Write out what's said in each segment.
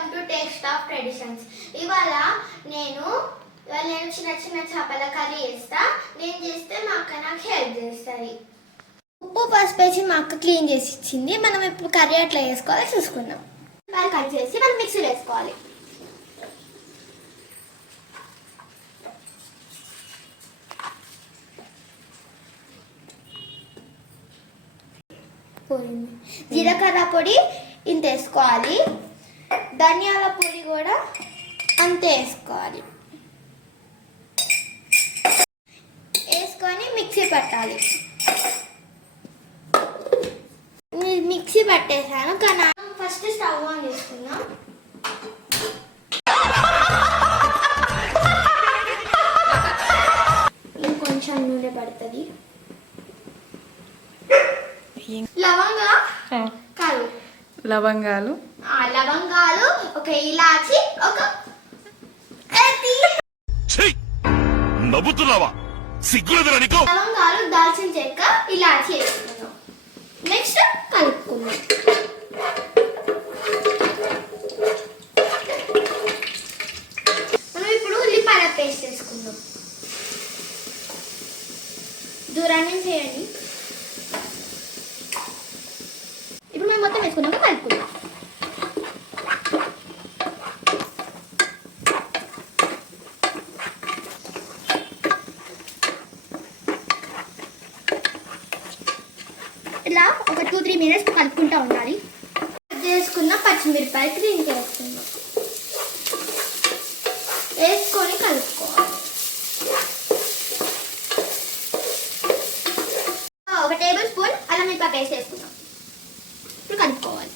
Welcome to taste of traditions. ఇవాళ నేను చిన్న చిన్న చేపల కర్రీ చేస్తా. నేను చేస్తే మా అక్క నాకు హెల్ప్ చేస్తుంది. ఉప్పు పసుపు వేసి మా అక్క క్లీన్ చేసి ఇచ్చింది. మనం ఇప్పుడు కర్రీ ఎట్లా వేసుకోవాలో చూసుకుందాం. వాళ్ళు కట్ చేసి మనం మిక్సీలో వేసుకోవాలి. జీలకర్ర పొడి ఇంత వేసుకోవాలి, ధనియాల పొడి కూడా అంతే వేసుకోవాలి. వేసుకొని మిక్సీ పట్టాలి. మిక్సీ పట్టేసాను కానీ ఫస్ట్ స్టవ్ ఆన్ చేసుకుందాం. ఇంకొంచెం నూనె పడుతుంది. లవంగాలు, ఒక ఇలాచి, ఒక నవ్వుతున్నావా? సిగ్గులేదురా నీకు? లవంగాలు, దాల్చిన చెక్క, ఇలాచి వేసుకుందాం. నెక్స్ట్ కలుపుకుందాం. మనం ఇప్పుడు ఉల్లిపాయల పేస్ట్ వేసుకుందాం. దూరాన్ని చేయండి. ఇప్పుడు మనం మొత్తం వేసుకున్నాక కలుపుకుందాం. ఇలా ఒక 2-3 minutes కలుపుకుంటూ ఉండాలి. చేసుకున్న పచ్చిమిరపకాయలు దీనికి వేసుకుందాం. వేసుకొని కలుపుకోవాలి. ఒక 1 tablespoon అల్లం వెల్లుల్లి పేస్ట్ వేసుకుందాం. ఇప్పుడు కలుపుకోవాలి.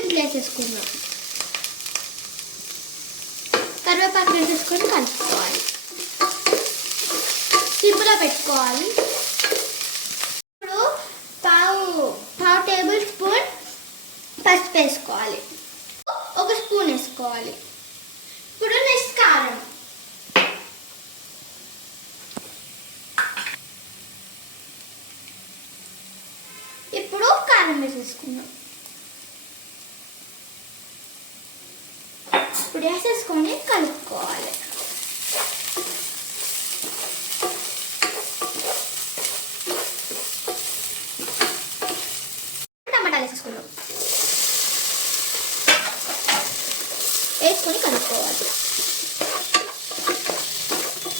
ఇంట్లో వేసేసుకుందాం. కరివేపాకు వేసేసుకొని కలుపుకోవాలి. సిమ్లో పెట్టుకోవాలి. ఇప్పుడు పావు టేబుల్ స్పూన్ పసుపు వేసుకోవాలి. 1 స్పూన్ వేసుకోవాలి. ఇప్పుడు నెక్స్ట్ కారం. ఇప్పుడు కారం వేసేసుకుందాం. ఇప్పుడు వేసేసుకొని కలుపుకోవాలి. టమాటాలు వేసేసుకుందాం. వేసుకొని కలుపుకోవాలి.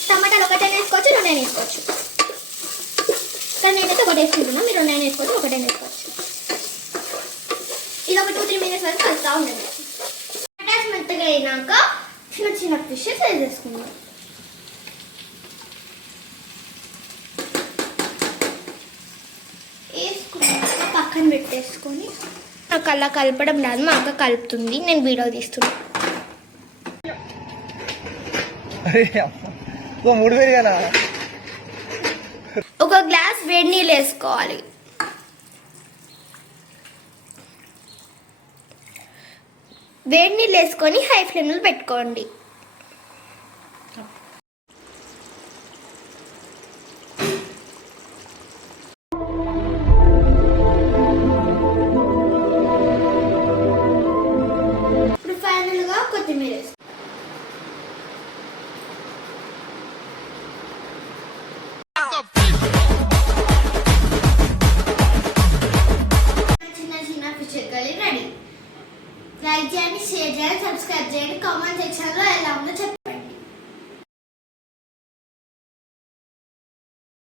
టమాటాలు ఒకటైనా వేసుకోవచ్చు, 2 వేసుకోవచ్చు. కానీ నేనైతే 1 వేసుకుంటున్నాను. మీరు 2 వేసుకోవచ్చు, 1 వేసుకోవచ్చు. ఇది ఒక 2-3 minutes వరకు కలుపుతూ ఉండండి. మెత్తగా అయినాక చిన్న చిన్న ఫిషెస్ వేసేసుకుందాం. వేసుకున్నాక పక్కన పెట్టేసుకొని నాకు అలా కలపడం రాదు, మా అక్క కలుపుతుంది. నేను వీడియో తీస్తున్నాను. ఒక గ్లాస్ వేడి నీళ్ళు వేసుకోవాలి. వేడి నీళ్ళు వేసుకొని హై ఫ్లేమ్లో పెట్టుకోండి. ఇప్పుడు ఫైనల్గా కొత్తిమీర వేసుకోండి. చిన్న చిన్న ఫిష్ కర్రీ రెడీ. లైక్ చేయండి, షేర్ చేయండి, సబ్స్క్రైబ్ చేయండి. కామెంట్ సెక్షన్లో ఎలా ఉందో చెప్పండి.